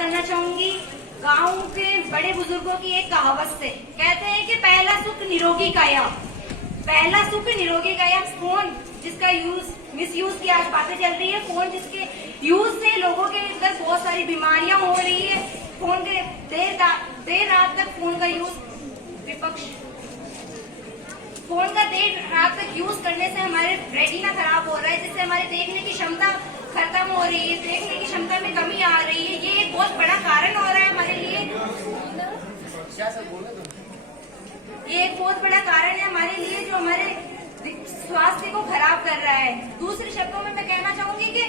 करना चाहूंगी गांव के बड़े बुजुर्गों की एक कहावत से। कहते हैं कि पहला सुख निरोगी काया, पहला सुख निरोगी काया। फोन जिसका मिस यूज की आज बातें चल रही है, फोन जिसके यूज से लोगों के अंदर बहुत सारी बीमारियां हो रही है। फोन के देर रात तक फोन का यूज फोन का देर रात तक यूज करने से हमारे रेटिना खराब हो रहा है, जिससे हमारे देखने की क्षमता खत्म हो रही है, देखने की क्षमता में कमी आ रही है। ये एक बहुत बड़ा कारण हो रहा है हमारे लिए, ये एक बहुत बड़ा कारण है हमारे लिए जो हमारे स्वास्थ्य को खराब कर रहा है। दूसरे शब्दों में मैं कहना चाहूंगी कि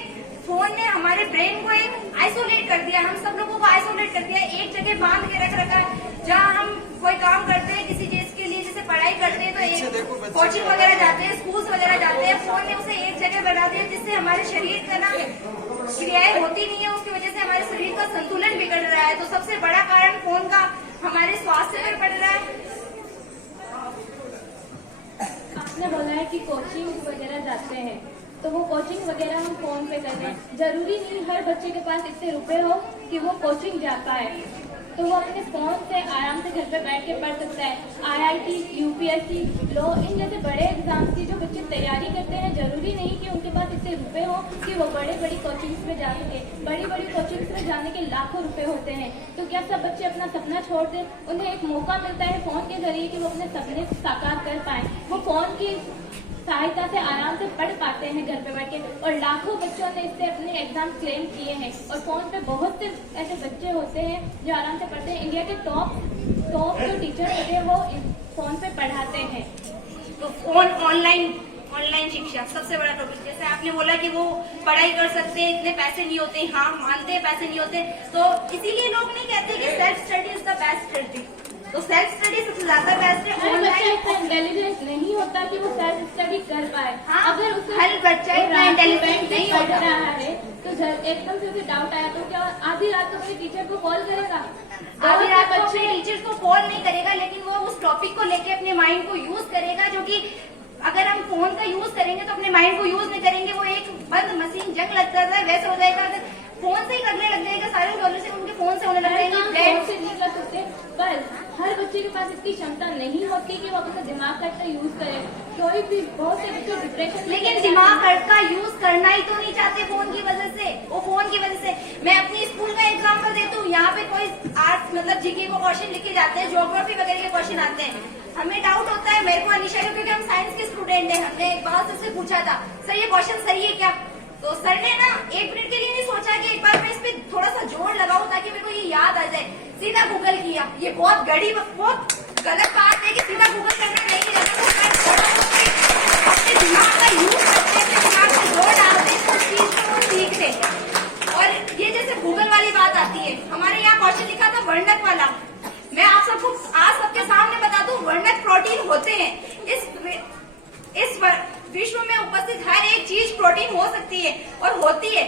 फोन ने हमारे ब्रेन को एक आइसोलेट कर दिया, हम सब लोगों को आइसोलेट कर दिया, एक जगह बांध के रख रखा है। जहाँ हम कोई काम करते हैं किसी चीज के लिए, जैसे पढ़ाई करते हैं तो एक कोचिंग वगैरह जाते हैं, स्कूल वगैरह जाते हैं, फोन ने उसे एक जगह बना दिया, जिससे हमारे शरीर का ना क्रियाएं होती नहीं है, उसकी वजह से हमारे शरीर का संतुलन बिगड़ रहा है। तो सबसे बड़ा कारण फोन का हमारे स्वास्थ्य पर पड़ रहा है। आपने बोला है कि कोचिंग वगैरह जाते हैं, तो वो कोचिंग वगैरह हम फोन पे करते हैं। जरूरी नहीं हर बच्चे के पास इतने रुपए हो कि वो कोचिंग जाता है, तो वो अपने फोन से आराम से घर पे बैठ के पढ़ सकता है। IIT, UPSC, लो इन जैसे बड़े एग्जाम्स की जो बच्चे तैयारी करते हैं, जरूरी नहीं कि उनके पास इतने रुपए हो कि वो बड़ी कोचिंग्स में जा सके। बड़ी कोचिंग्स में जाने के लाखों रुपए होते हैं, तो क्या सब बच्चे अपना सपना छोड़ दें? उन्हें एक मौका मिलता है फोन के जरिए कि वो अपने सपने साकार कर पाए। वो फोन की सहायता से आराम से पढ़ पाते हैं घर पे बैठ के, और लाखों बच्चों ने इससे अपने एग्जाम क्लेम किए हैं। और फोन पे बहुत से ऐसे बच्चे होते हैं जो आराम से पढ़ते हैं। इंडिया के टॉप जो टीचर होते हैं वो फोन पे पढ़ाते हैं। तो फोन ऑनलाइन शिक्षा सबसे बड़ा टॉपिक। जैसे आपने बोला कि वो पढ़ाई कर सकते हैं, इतने पैसे नहीं होते, हाँ मानते हैं पैसे नहीं होते, तो इसीलिए लोग नहीं कहते कि self study is the best study. तो सेल्फ स्टडी सबसे ज्यादा बेस्ट है। हर बच्चा इतना इंटेलिजेंट नहीं होता कि वो सेल्फ स्टडी कर पाए। हाँ, अगर उसे हर बच्चा इतना इंटेलिजेंट नहीं पढ़ रहा है तो एकदम से उसे डाउट आया तो क्या आधी रात को अपने टीचर को कॉल करेगा? आधी रात को अपने टीचर को कॉल नहीं करेगा, लेकिन वो उस टॉपिक को लेके अपने माइंड को यूज करेगा। जो कि अगर हम फोन का यूज करेंगे तो अपने माइंड को यूज नहीं करेंगे, वो एक बंद मशीन जंग लगता है वैसे हो जाएगा। अगर फोन से ही करने लग जाएगा, सारे डॉलर उनके फोन से होने लग जाएंगे। से नहीं कर सकते, पर हर बच्चे के पास इतनी क्षमता नहीं होती कि वो अपना दिमाग का इतना यूज करे। कोई भी बहुत से बच्चे डिप्रेशन, लेकिन दिमाग का यूज करना ही तो नहीं चाहते फोन की वजह से। वो फोन की वजह से, मैं अपनी स्कूल का एग्जाम्पल देती हूँ। यहाँ पे कोई आर्ट्स मतलब जीके को क्वेश्चन लिखे जाते हैं, ज्योग्राफी वगैरह के क्वेश्चन आते हैं, हमें डाउट होता है, मेरे को अनिशा को, क्योंकि हम साइंस के स्टूडेंट हैं। हमने एक बार से पूछा था, सर ये क्वेश्चन सही है क्या? तो सर ने ना 1 मिनट के लिए नहीं सोचा कि एक बार मैं इस पे थोड़ा सा जोर लगाऊं ताकि मेरे को ये याद आ जाए, सीधा गूगल किया। ये बहुत गलत बात है कि सीधा गूगल करना नहीं है। अपने दिमाग का यूज करते हैं, अपने दिमाग में जोर डालते हैं, उस चीज को वो सीखते हैं। और ये जैसे गूगल वाली बात आती है, हमारे यहाँ क्वेश्चन लिखा था वर्णक वाला। मैं आप सबको आज सबके सामने बता दूं, वर्णक प्रोटीन होते हैं। इस विश्व में उपस्थित हर एक चीज प्रोटीन हो सकती है और होती है।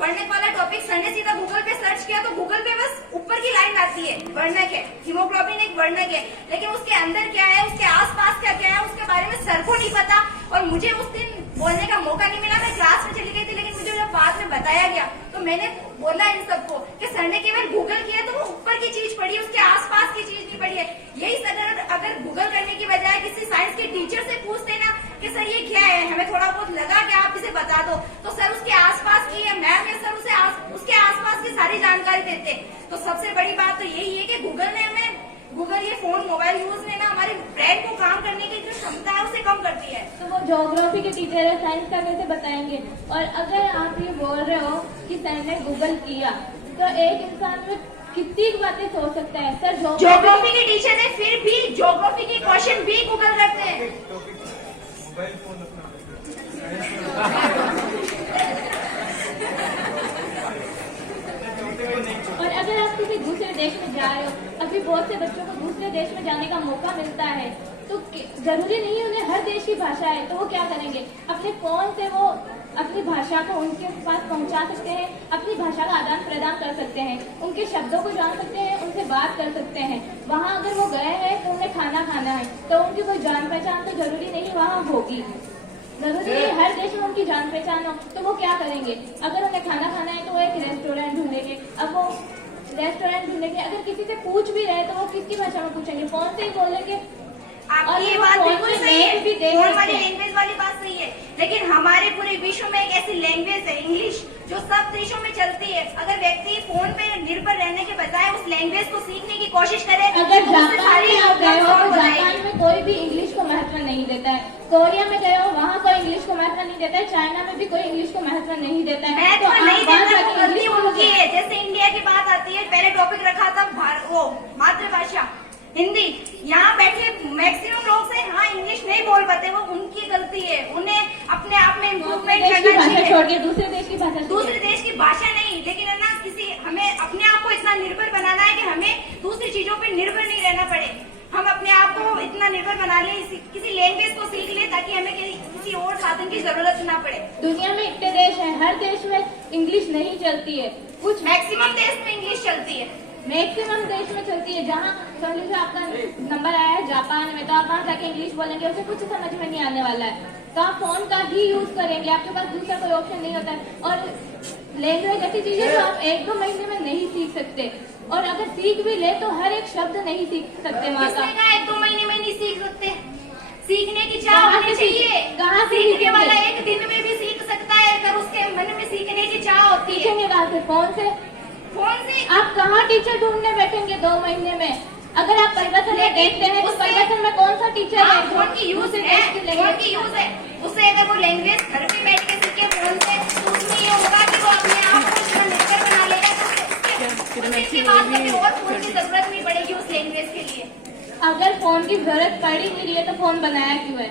वर्णक वाला टॉपिक सर ने सीधा गूगल पे सर्च किया तो गूगल पे बस ऊपर की लाइन आती है, वर्णक है, हीमोग्लोबिन एक वर्णक है, लेकिन उसके अंदर क्या है, उसके आसपास क्या क्या है, उसके बारे में सर को नहीं पता। और मुझे उस दिन बोलने का मौका नहीं मिला, मैं क्लास में चली गई थी, लेकिन मुझे जब बाद में बताया गया तो मैंने बोला इन सबको कि सर ने केवल गूगल किया तो वो ऊपर की चीज पढ़ी, उसके आसपास की चीज नहीं पढ़ी है। यही अगर गूगल करने की बजाय किसी साइंस के टीचर से पूछते ना कि सर ये क्या है, हमें थोड़ा बहुत लगा कि आप इसे बता दो, तो सर उसके आसपास की, या मैम या सर उसके आसपास की सारी जानकारी देते। तो सबसे बड़ी बात तो यही है कि गूगल ये फोन मोबाइल यूज ने ना हमारे ब्रेन को काम करने की जो क्षमता है उसे कम करती है। तो वो ज्योग्राफी के टीचर है, साइंस का कैसे बताएंगे? और अगर आप ये बोल रहे हो कि सर ने गूगल किया, तो एक इंसान में कितनी बातें सोच सकता है? सर ज्योग्राफी के टीचर है, फिर भी ज्योग्राफी के क्वेश्चन भी गूगल करते हैं। और अगर आप किसी दूसरे देश में जा रहे हो, अभी बहुत से बच्चों को दूसरे देश में जाने का मौका मिलता है, तो जरूरी नहीं उन्हें हर देश की भाषा है, तो वो क्या करेंगे? अपने फोन से वो अपनी भाषा को उनके पास पहुंचा सकते हैं, अपनी भाषा का आदान प्रदान कर सकते हैं, उनके शब्दों को जान सकते हैं, उनसे बात कर सकते हैं। वहाँ अगर वो गए हैं तो उन्हें खाना खाना है, तो उनकी कोई जान पहचान तो जरूरी नहीं वहाँ होगी। जरूरी नहीं हर देश में उनकी जान पहचान हो, तो वो क्या करेंगे? अगर उन्हें खाना खाना है तो वो एक रेस्टोरेंट ढूंढेंगे। अब वो रेस्टोरेंट ढूंढेंगे, अगर किसी से पूछ भी रहे तो वो किसकी भाषा में पूछेंगे, फोन से ही बोलेंगे। आपकी ये वो बात फोन बिल्कुल पे सही मैप भी है, देख फोन सकते वाली हैं। लैंग्वेज वाली बात सही है, लेकिन हमारे पूरे विश्व में एक ऐसी लैंग्वेज है इंग्लिश जो सब देशों में चलती है। अगर व्यक्ति फोन पे निर्भर रहने के बजाय उस लैंग्वेज को सीखने की कोशिश करे अगर तो उससे जापान सारी में आप गए हो प्रॉब्लम तो हो जाएगी। जापान में कोई भी इंग्लिश को महत्व नहीं देता है, कोरिया में गए हो वहाँ कोई इंग्लिश को महत्व नहीं देता है, चाइना में भी कोई इंग्लिश को महत्व नहीं देता है। मैं तो तो नहीं आप वहाँ देता, जाके गलती इंग्लिश उनकी है। जैसे इंडिया की बात आती है, पहले टॉपिक रखा था वो मातृभाषा हिंदी, यहाँ बैठे मैक्सिमम लोग से हाँ इंग्लिश नहीं बोल पाते, वो उनकी गलती है, उन्हें अपने आप में इम्प्रूवमेंट देश की करना भाषा चाहिए। छोड़ के दूसरे देश की भाषा दूसरे देश की भाषा नहीं, लेकिन है ना हमें अपने आप को इतना निर्भर बनाना है कि हमें दूसरी चीजों पे निर्भर नहीं रहना पड़े। हम अपने आप को इतना निर्भर बना ले, किसी लैंग्वेज को सीख ले ताकि हमें किसी और साधन की जरूरत ना पड़े। दुनिया में इतने देश हैं, हर देश में इंग्लिश नहीं चलती है, कुछ मैक्सिमम देश में इंग्लिश चलती है। मैक्सिमम देश में चलती है। जहाँ समझ लीजिए आपका नंबर आया है जापान में, तो आप वहाँ जाके इंग्लिश बोलेंगे, उसे कुछ समझ में नहीं आने वाला है, तो आप फोन का ही यूज करेंगे, आपके पास दूसरा कोई ऑप्शन नहीं होता है। और लैंग्वेज ऐसी चीज है जो आप 1-2 महीने में नहीं सीख सकते, और अगर सीख भी ले तो हर एक शब्द नहीं सीख सकते वहाँ का। किसने कहा 1-2 महीने में नहीं सीख सकते? सीखने की चाह कहाँ होनी से चाहिए। कहाँ से सीखने सीखेंगे? वाला एक दिन में भी सीख सकता है अगर उसके मन में सीखने की चाह होती है। सीखेंगे कहाँ से? फोन से। फोन से आप कहाँ टीचर ढूंढने बैठेंगे 2 महीने में? अगर आप परिवर्तन में देखते हैं तो उससे- परिवर्तन में कौन सा टीचर है? हाँ, फोन की यूज दूसरे है, देश की फोन language की यूज है। उससे अगर वो लैंग्वेज घर पे बैठ के सीखे फोन से, तो उसमें ये होगा कि वो अपने आप को इतना निर्भर बना लेगा तो उसके बाद कभी और फोन की जरूरत नहीं पड़ेगी उस लैंग्वेज के लिए। अगर फोन की जरूरत पड़ ही नहीं रही है तो फोन बनाया क्यों है?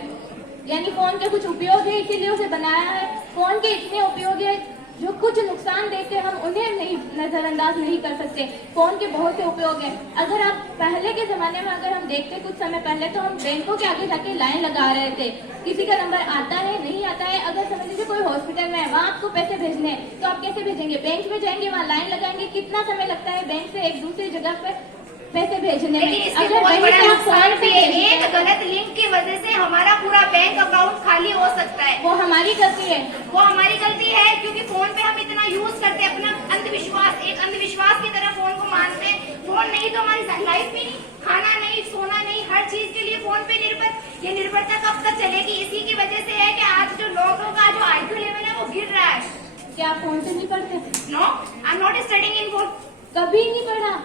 यानी फोन के कुछ उपयोग है इसीलिए उसे बनाया है। फोन के इतने उपयोग है जो कुछ नुकसान देते हैं, हम उन्हें नहीं नजरअंदाज नहीं कर सकते। फोन के बहुत से उपयोग है। अगर आप पहले के जमाने में अगर हम देखते कुछ समय पहले, तो हम बैंकों के आगे जाके लाइन लगा रहे थे, किसी का नंबर आता है नहीं आता है। अगर समझ लीजिए कोई हॉस्पिटल में है, वहाँ आपको पैसे भेजने हैं तो आप कैसे भेजेंगे? बैंक में जाएंगे, वहाँ लाइन लगाएंगे, कितना समय लगता है बैंक से एक दूसरी जगह पे पैसे भेजने लेकिन में। इसके अगर बहुत वही बड़ा आप नुकसान फोन भी से है, भेजते एक हैं, गलत लिंक की वजह से हमारा पूरा बैंक अकाउंट खाली हो सकता है। वो हमारी गलती है। वो हमारी गलती है क्योंकि फोन पे हम इतना यूज करते हैं, अपना अंधविश्वास एक अंधविश्वास की तरह फोन को मानते हैं। फोन नहीं तो हमारी लाइफ में नहीं, खाना नहीं, सोना नहीं, हर चीज के लिए फोन पे निर्भर। ये निर्भरता कब तक चलेगी? इसी की वजह से है कि आज जो लोगों का जो IQ लेवल है वो गिर रहा है। क्या आप फोन से नहीं पढ़ते? No, I am not studying in phone. कभी नहीं पढ़ा।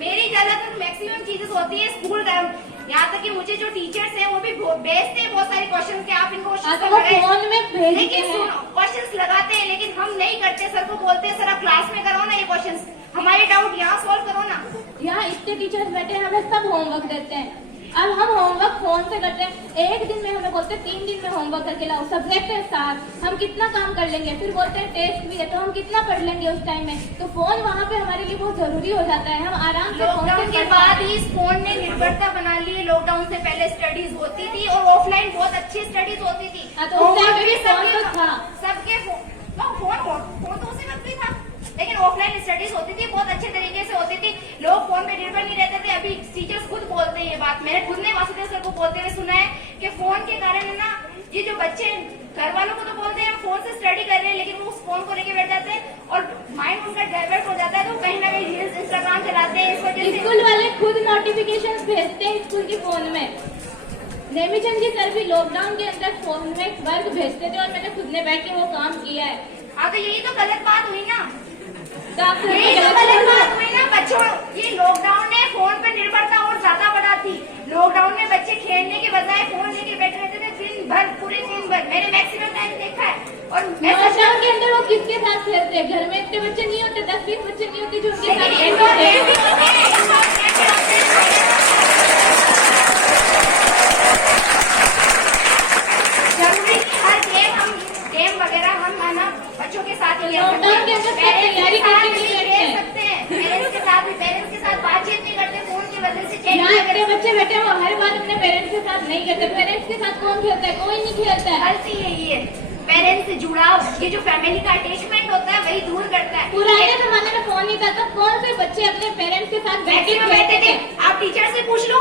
मेरी ज्यादातर मैक्सिमम चीजें होती है स्कूल का, यहाँ तक कि मुझे जो टीचर्स हैं वो भी भेजते हैं बहुत सारे क्वेश्चन के आप इनको तो वो फोन में भेजते लेकिन हैं। क्वेश्चंस लगाते हैं, लेकिन हम नहीं करते। सर को बोलते हैं सर आप क्लास में करो ना ये क्वेश्चंस, हमारे डाउट यहाँ सॉल्व करो ना। यहाँ इतने टीचर्स बैठे हैं, हमें सब होमवर्क देते हैं। अब हम होमवर्क फोन से करते हैं। एक दिन में हमें बोलते हैं 3 दिन में होमवर्क करके लाओ, सब्जेक्ट है 7, हम कितना काम कर लेंगे? फिर बोलते हैं टेस्ट भी है, तो हम कितना पढ़ लेंगे उस टाइम में? तो फोन वहाँ पे हमारे लिए बहुत जरूरी हो जाता है। हम आराम से फोन लॉकडाउन से के पढ़ बाद पाते हैं। ही इस फोन ने निर्भरता बना ली है। लॉकडाउन से पहले स्टडीज होती थी और ऑफलाइन बहुत अच्छी स्टडीज होती थी। हाँ, तो उस टाइम पे भी फोन सबके- तो था। सबके फोन तो उसी वक्त भी था, लेकिन ऑफलाइन स्टडीज होती थी, बहुत अच्छे तरीके से होती थी। लोग फोन पे निर्भर नहीं रहते थे। अभी टीचर्स खुद बोलते हैं ये बात, मैंने खुद ने वासुदेव सर को बोलते हुए सुना है कि फोन के कारण है ना, ये जो बच्चे घर वालों को तो बोलते हैं हम फोन से स्टडी कर रहे हैं, लेकिन वो उस फोन को लेके बैठ जाते हैं और माइंड उनका डाइवर्ट हो जाता है, तो कहीं ना कहीं रील्स इंस्टाग्राम चलाते हैं। इस वजह से स्कूल वाले खुद नोटिफिकेशन भेजते हैं स्कूल के फोन में। नेमीचंद जी सर भी लॉकडाउन के अंदर फोन में वर्क भेजते थे और मैंने खुद ने बैठ के वो काम किया है। हाँ, तो यही तो गलत बात हुई ना, तो आप सर यही तो गलत बात हुई ना। बच्चों, ये लॉकडाउन ने फोन पे निर्भरता और ज्यादा बढ़ा दी। लॉकडाउन में बच्चे खेलने के बजाय फोन लेके बैठे रहते थे दिन भर, पूरे दिन भर। मैंने मैक्सिमम टाइम देखा है। और लॉकडाउन के अंदर वो किसके साथ खेलते हैं? घर में इतने बच्चे नहीं होते, 10-20 बच्चे नहीं होते जो उनके साथ लेकिन खेलते indoor हैं। game भी होते हैं, indoor game भी होते हैं। जरूरी नहीं हर गेम वगैरह हम है ना बच्चों के साथ ही खेल सकते लॉकडाउन के अंदर सब तैयारी करके नहीं खेल बैठते। सकते हैं। पेरेंट्स के साथ बातचीत नहीं करते फोन की वजह से। यहाँ इतने बच्चे बैठे हैं, वो हर बार अपने पेरेंट्स के साथ नहीं करते। पेरेंट्स के साथ कौन खेलता है? कोई नहीं खेलता है। गलती यही है, पेरेंट्स से जुड़ाव, ये जो फैमिली का अटैचमेंट होता है वही दूर करता है। पुराने जमाने में फोन नहीं था तो कौन से बच्चे अपने पेरेंट्स के साथ बैठ के मैक्सिमम बैठे खेलते थे। थे? आप टीचर से पूछ लो।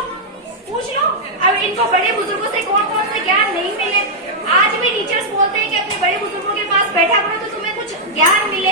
अब इनको बड़े बुजुर्गों से कौन कौन से ज्ञान नहीं मिले। आज भी टीचर्स बोलते हैं कि अपने बड़े बुजुर्गों के पास बैठा करो तो तुम्हें कुछ ज्ञान मिले।